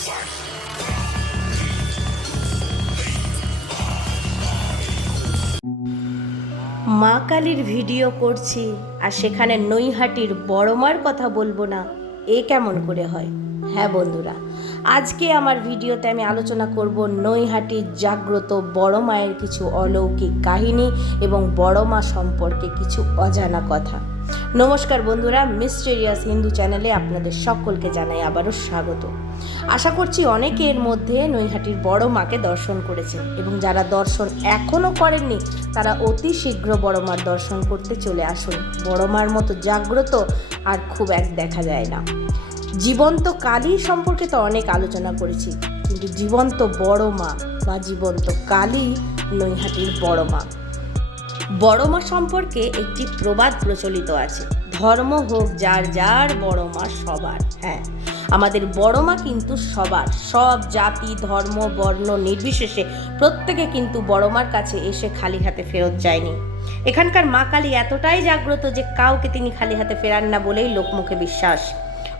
মা কালীর ভিডিও করছি আর সেখানে নৈহাটির বড় মার কথা বলবো না, এ কেমন করে হয়? হ্যাঁ বন্ধুরা, আজকে আমার ভিডিওতে আমি আলোচনা করব নৈহাটির জাগ্রত বড় মায়ের কিছু অলৌকিক কাহিনী এবং বড় মা সম্পর্কে কিছু অজানা কথা। নমস্কার বন্ধুরা, মিস্টেরিয়াস হিন্দু চ্যানেলে আপনাদের সকলকে জানাই আবারও স্বাগত। আশা করছি অনেকে এর মধ্যে নৈহাটির বড় মাকে দর্শন করেছেন এবং যারা দর্শন এখনও করেননি তারা অতি শীঘ্র বড় মার দর্শন করতে চলে আসুন। বড় মার মতো জাগ্রত আর খুব এক দেখা যায় না। জীবন্ত কালী সম্পর্কে তো অনেক আলোচনা করেছি, কিন্তু জীবন্ত বড় মা বা জীবন্ত কালী নৈহাটির বড় মা। বড় মা সম্পর্কে একটি প্রবাদ প্রচলিত আছে, ধর্ম হোক যার যার, বড় মা সবার। হ্যাঁ, আমাদের বড় মা কিন্তু সবার, সব জাতি ধর্ম বর্ণ নির্বিশেষে প্রত্যেকে কিন্তু বড় মার কাছে এসে খালি হাতে ফেরত যায়নি। এখানকার মা কালী এতটাই জাগ্রত যে কাউকে তিনি খালি হাতে ফেরান না বলেই লোকমুখে বিশ্বাস।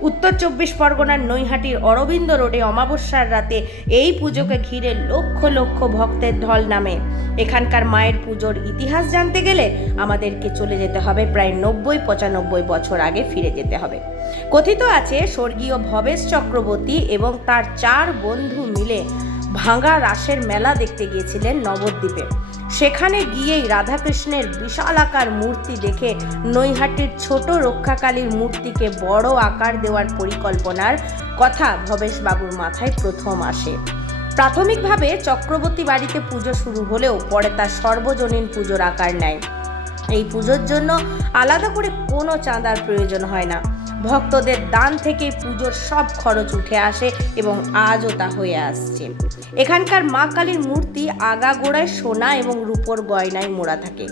উত্তর 24 পরগনার নৈহাটির অরবিন্দ রোডে অমাবস্যার রাতে এই পুজোকে ঘিরে লক্ষ লক্ষ ভক্তের ঢল নামে। এখানকার মায়ের পুজোর ইতিহাস জানতে গেলে আমাদেরকে চলে যেতে হবে প্রায় 90-95 বছর আগে ফিরে যেতে হবে। কথিত আছে স্বর্গীয় ভবেশ চক্রবর্তী এবং তার 4 বন্ধু মিলে ভাঙা রাসের মেলা দেখতে গিয়েছিলেন নবদ্বীপে। সেখানে গিয়েই রাধাকৃষ্ণের বিশাল আকার মূর্তি দেখে নৈহাটির ছোট রক্ষাকালীর মূর্তিকে বড় আকার দেওয়ার পরিকল্পনার কথা ভবেশবাবুর মাথায় প্রথম আসে। প্রাথমিকভাবে চক্রবর্তী বাড়িতে পুজো শুরু হলেও পরে তার সর্বজনীন পুজোর আকার নেয়। এই পুজোর জন্য আলাদা করে কোনো চাঁদার প্রয়োজন হয় না, ভক্তদের দান থেকে পুজোর সব খরচ উঠে আসে এবং আজও তা হয়ে আসছে। এখানকার মা কালীর মূর্তি আগাগোড়ায় সোনা এবং রূপোর গয়নায় মোড়া থাকে।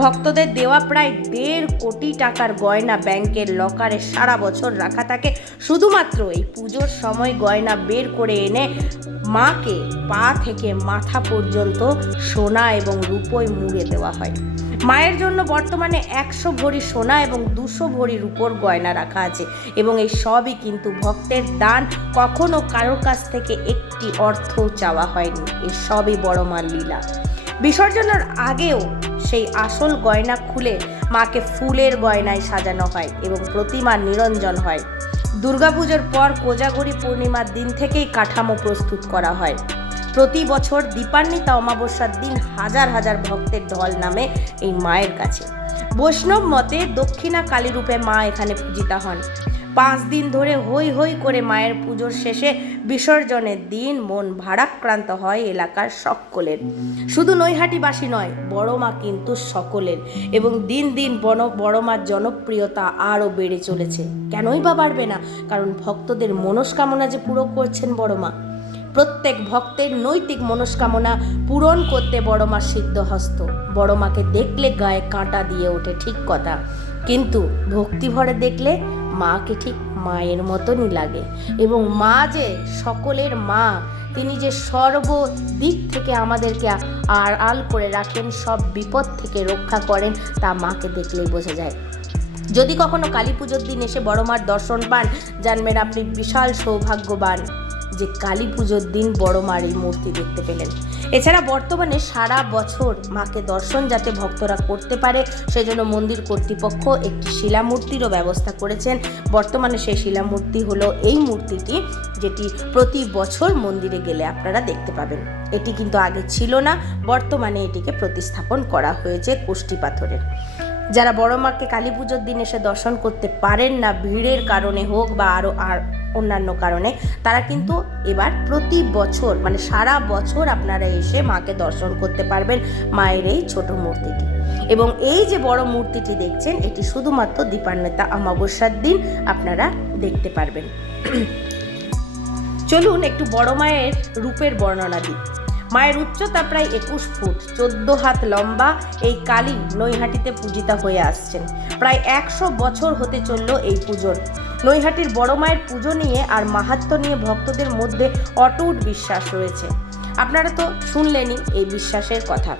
ভক্তদের দেওয়া প্রায় 1.5 কোটি টাকার গয়না ব্যাংকের লকারে সারা বছর রাখা থাকে। শুধুমাত্র এই পুজোর সময় গয়না বের করে এনে মাকে পা থেকে মাথা পর্যন্ত সোনা এবং রূপোয় মুড়ে দেওয়া হয়। মায়ের জন্য বর্তমানে 100 ভরি সোনা এবং 200 ভরি রূপোর গয়না রাখা আছে এবং এই সবই কিন্তু ভক্তের দান, কখনো কারোর কাছ থেকে একটি অর্থও চাওয়া হয়নি। এই সবই বড় মার লীলা। বিসর্জনের আগেও সেই আসল গয়না খুলে মাকে ফুলের গয়নায় সাজানো হয় এবং প্রতিমা নিরঞ্জন হয়। দুর্গাপুজোর পর কোজাগরী পূর্ণিমার দিন থেকেই কাঠামো প্রস্তুত করা হয়। প্রতি বছর দীপান্বিতা অমাবস্যার দিন হাজার হাজার ভক্তের ঢল নামে এই মায়ের কাছে। বৈষ্ণব মতে দক্ষিণা কালী রূপে মা এখানে পূজিতা হন। 5 দিন ধরে হই হই করে মায়ের পুজোর শেষে বিসর্জনের দিন মন ভারাক্রান্ত হয় এলাকার সকলের। শুধু নৈহাটিবাসী নয়, বড় মা কিন্তু সকলের এবং দিন দিন বড় মার জনপ্রিয়তা আরও বেড়ে চলেছে। কেনই বা বাড়বে না? কারণ ভক্তদের মনস্কামনা যে পুরো করছেন বড় মা। প্রত্যেক ভক্তের নৈতিক মনস্কামনা পূরণ করতে বড় মা সিদ্ধহস্ত। বড় মাকে দেখলে গায়ে কাঁটা দিয়ে ওঠে, ঠিক কথা, কিন্তু ভক্তি ভরে দেখলে মাকে ঠিক মায়ের মতনই লাগে। এবং মা যে সকলের মা, তিনি যে সর্বদিক থেকে আমাদেরকে আড়াল করে রাখেন, সব বিপদ থেকে রক্ষা করেন, তা মাকে দেখলেই বোঝা যায়। যদি কখনো কালী পুজোর দিন এসে বড় মার দর্শন পান, জানবেন আপনি বিশাল সৌভাগ্যবান যে কালী পুজোর দিন বড় মার এই মূর্তি দেখতে পেলেন। এছাড়া বর্তমানে সারা বছর মাকে দর্শন যাতে ভক্তরা করতে পারে সেজন্য মন্দির কর্তৃপক্ষ একটি শিলামূর্তিরও ব্যবস্থা করেছেন। বর্তমানে সেই শিলামূর্তি হলো এই মূর্তিটি, যেটি প্রতি বছর মন্দিরে গেলে আপনারা দেখতে পাবেন। এটি কিন্তু আগে ছিল না, বর্তমানে এটিকে প্রতিস্থাপন করা হয়েছে কোষ্ঠী পাথরের। যারা বড় মাকে কালী পুজোর দিন এসে দর্শন করতে পারেন না, ভিড়ের কারণে হোক বা আরও অন্যান্য কারণে, তারা কিন্তু এবার প্রতি বছর মানে সারা বছর আপনারা এসে মাকে দর্শন করতে পারবেন মায়ের এই ছোট মূর্তিটি। এবং এই যে বড় মূর্তিটি দেখছেন, এটি শুধুমাত্র দীপান্বিতা অমাবস্যার দিন আপনারা দেখতে পারবেন। চলুন একটু বড় মায়ের রূপের বর্ণনা দিই। মায়ের উচ্চতা প্রায় 21 ফুট, 14 হাত লম্বা। এই কালী নৈহাটিতে পূজিতা হয়ে আসছেন। প্রায় 100 বছর হতে চলল এই পুজোর। নৈহাটির বড় মায়ের পুজো নিয়ে আর মাহাত্ম্য নিয়ে ভক্তদের মধ্যে অটুট বিশ্বাস রয়েছে। আপনারা তো শুনলেনই এই বিশ্বাসের কথা।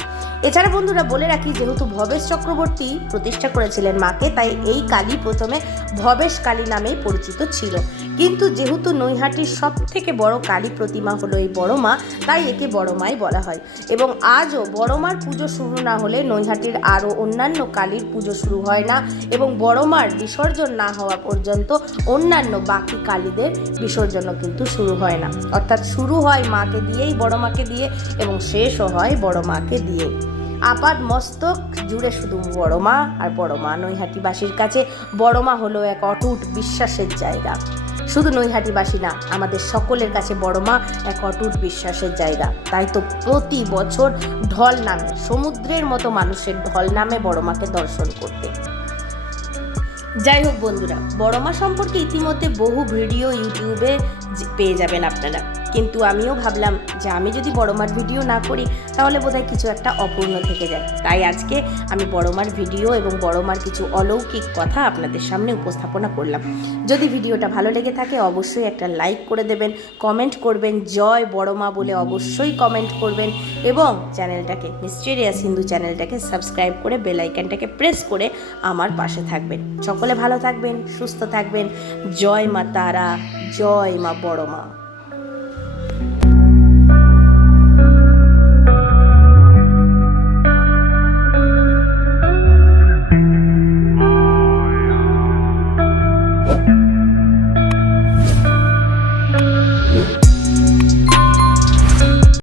এছাড়া বন্ধুরা বলে রাখি, যেহেতু ভবেশ চক্রবর্তী প্রতিষ্ঠা করেছিলেন মাকে, তাই এই কালী প্রথমে ভবেশ কালী নামেই পরিচিত ছিল। কিন্তু যেহেতু নৈহাটির সব থেকে বড় কালী প্রতিমা হলো এই বড় মা, তাই একে বড় মাই বলা হয়। এবং আজও বড় মার পুজো শুরু না হলে নৈহাটির আরও অন্যান্য কালীর পুজো শুরু হয় না, এবং বড় মার বিসর্জন না হওয়া পর্যন্ত অন্যান্য বাকি কালীদের বিসর্জনও কিন্তু শুরু হয় না। অর্থাৎ শুরু হয় মাকে দিয়েই, বড় মাকে দিয়ে, এবং শেষও হয় বড় মাকে দিয়ে। আপাদ মস্তক জুড়ে শুধু বড় মা আর বড় মা। নৈহাটিবাসীর কাছে বড় মা হলো এক অটুট বিশ্বাসের জায়গা। শুধু নৈহাটিবাসী না, আমাদের সকলের কাছে বড় মা এক অটুট বিশ্বাসের জায়গা। তাই তো প্রতি বছর ঢল নামে, সমুদ্রের মতো মানুষের ঢল নামে বড় মাকে দর্শন করতে। যাই হোক বন্ধুরা, বড় মা সম্পর্কে ইতিমধ্যে বহু ভিডিও ইউটিউবে পেয়ে যাবেন আপনারা। কিন্তু আমিও ভাবলাম যে আমি যদি বড় মার ভিডিও না করি তাহলে বোধহয় কিছু একটা অপূর্ণ থেকে যায়। তাই আজকে আমি বড় মার ভিডিও এবং বড় মার কিছু অলৌকিক কথা আপনাদের সামনে উপস্থাপনা করলাম। যদি ভিডিওটা ভালো লেগে থাকে অবশ্যই একটা লাইক করে দেবেন, কমেন্ট করবেন, জয় বড় মা বলে অবশ্যই কমেন্ট করবেন, এবং চ্যানেলটাকে, মিস্টেরিয়াস হিন্দু চ্যানেলটাকে সাবস্ক্রাইব করে বেল আইকনটাকে প্রেস করে আমার পাশে থাকবেন। সকলে ভালো থাকবেন, সুস্থ থাকবেন। জয় মা তারা, জয় মা বড় মা।